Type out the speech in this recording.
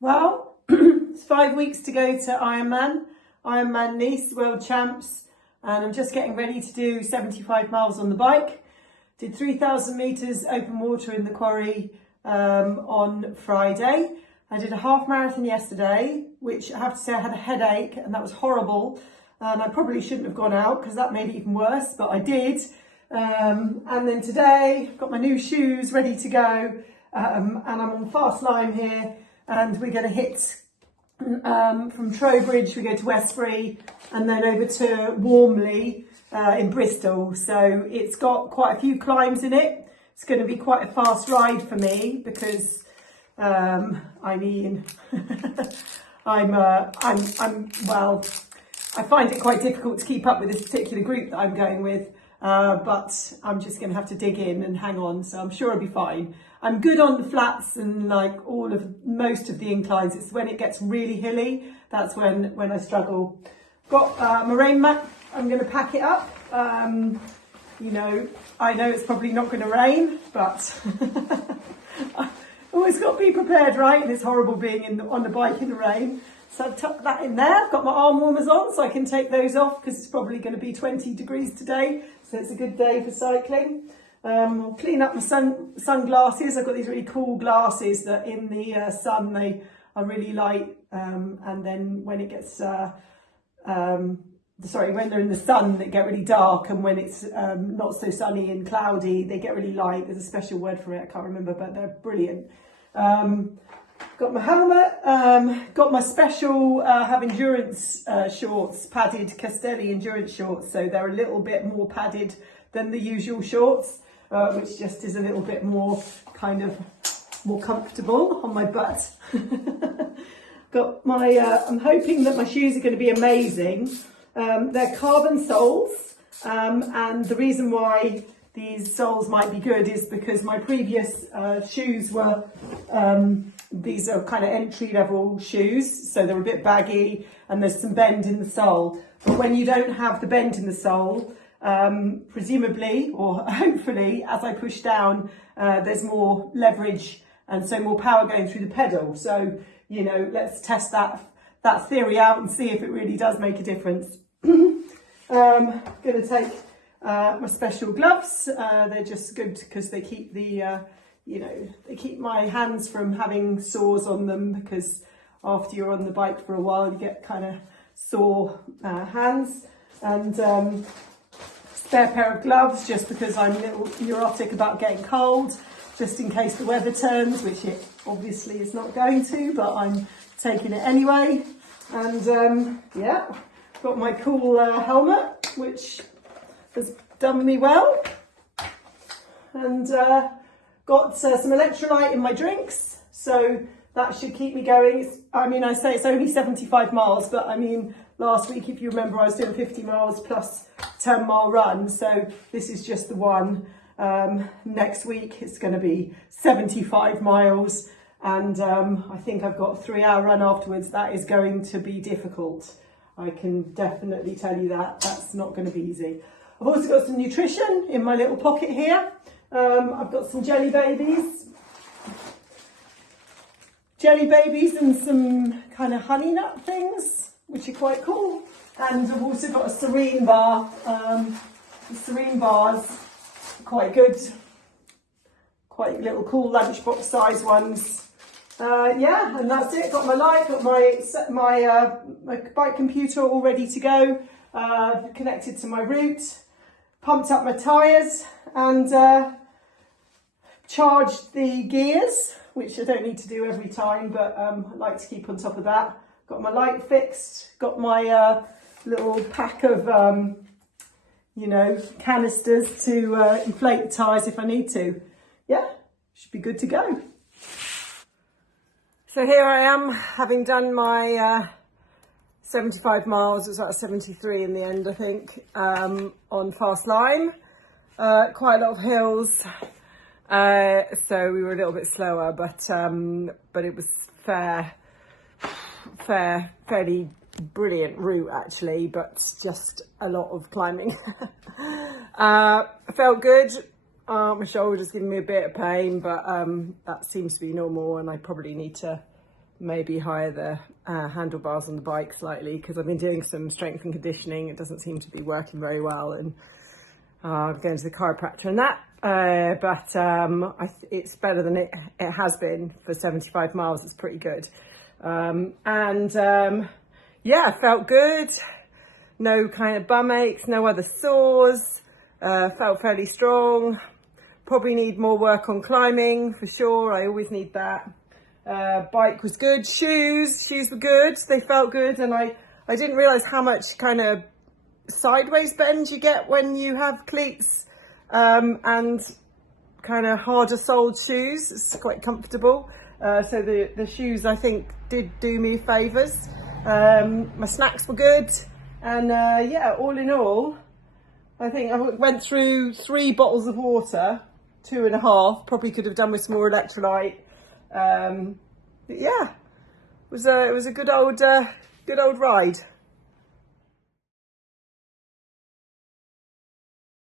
Well, it's 5 weeks to go to Ironman Nice World Champs, and I'm just getting ready to do 75 miles on the bike. Did 3,000 metres open water in the quarry on Friday. I did a half marathon yesterday, which I have to say I had a headache and that was horrible. And I probably shouldn't have gone out because that made it even worse, but I did. And then today, I've got my new shoes ready to go, and I'm on fast line here. And we're going to hit from Trowbridge, we go to Westbury and then over to Warmley in Bristol. So it's got quite a few climbs in it. It's going to be quite a fast ride for me because I'm well, I find it quite difficult to keep up with this particular group that I'm going with. But I'm just going to have to dig in and hang on, so I'm sure I'll be fine. I'm good on the flats and like most of the inclines. It's when it gets really hilly, that's when I struggle. Got my rain mat, I'm going to pack it up. You know, I know it's probably not going to rain, but I always got to be prepared, right? And it's horrible being on the bike in the rain. So I've tucked that in there. I've got my arm warmers on so I can take those off because it's probably going to be 20 degrees today. So it's a good day for cycling. I'll clean up my sunglasses. I've got these really cool glasses that in the sun they are really light. And then when it gets, when they're in the sun, they get really dark. And when it's not so sunny and cloudy, they get really light. There's a special word for it. I can't remember, but they're brilliant. Got my helmet, got my special have endurance shorts, padded Castelli endurance shorts, so they're a little bit more padded than the usual shorts, which just is a little bit more more comfortable on my butt. Got my, I'm hoping that my shoes are going to be amazing. They're carbon soles, and the reason why these soles might be good is because my previous shoes were, these are kind of entry-level shoes, so they're a bit baggy and there's some bend in the sole. But when you don't have the bend in the sole, presumably or hopefully, as I push down, there's more leverage and so more power going through the pedal. So, you know, let's test that theory out and see if it really does make a difference. Going to take my special gloves. They're just good because they keep the they keep my hands from having sores on them, because after you're on the bike for a while you get kind of sore hands. And spare pair of gloves just because I'm a little neurotic about getting cold, just in case the weather turns, which it obviously is not going to, but I'm taking it anyway. And yeah, got my cool helmet, which has done me well. And got some electrolyte in my drinks, so that should keep me going. I say it's only 75 miles, but I mean, last week, if you remember, I was doing 50 miles plus 10-mile run, so this is just the one. Next week, it's going to be 75 miles, and I think I've got a 3-hour run afterwards. That is going to be difficult. I can definitely tell you that. That's not going to be easy. I've also got some nutrition in my little pocket here. I've got some jelly babies and some kind of honey nut things, which are quite cool. And I've also got a Serene bar. The Serene bars, quite good, quite little cool lunchbox size ones. Yeah, and that's it. Got my light, got my bike computer all ready to go, connected to my route, pumped up my tyres, and charged the gears, which I don't need to do every time, but I like to keep on top of that. Got my light fixed, got my little pack of, canisters to inflate the tyres if I need to. Yeah, should be good to go. So here I am, having done my 75 miles, it was about 73 in the end, I think, on fast line. Quite a lot of hills. So we were a little bit slower, but it was fairly brilliant route actually, but just a lot of climbing. Felt good. My shoulder's giving me a bit of pain, but that seems to be normal, and I probably need to maybe higher the handlebars on the bike slightly, because I've been doing some strength and conditioning. It doesn't seem to be working very well, and I'm going to the chiropractor and that. But it's better than it has been for 75 miles. It's pretty good. Yeah, felt good. No kind of bum aches, no other sores. Felt fairly strong. Probably need more work on climbing for sure. I always need that. Bike was good. Shoes were good. They felt good, and I didn't realise how much kind of sideways bend you get when you have cleats and kind of harder soled shoes. It's quite comfortable. So the shoes, I think, did do me favours. My snacks were good, and yeah, all in all, I think I went through 3 bottles of water, 2.5. Probably could have done with some more electrolyte. But yeah, it was a good old ride.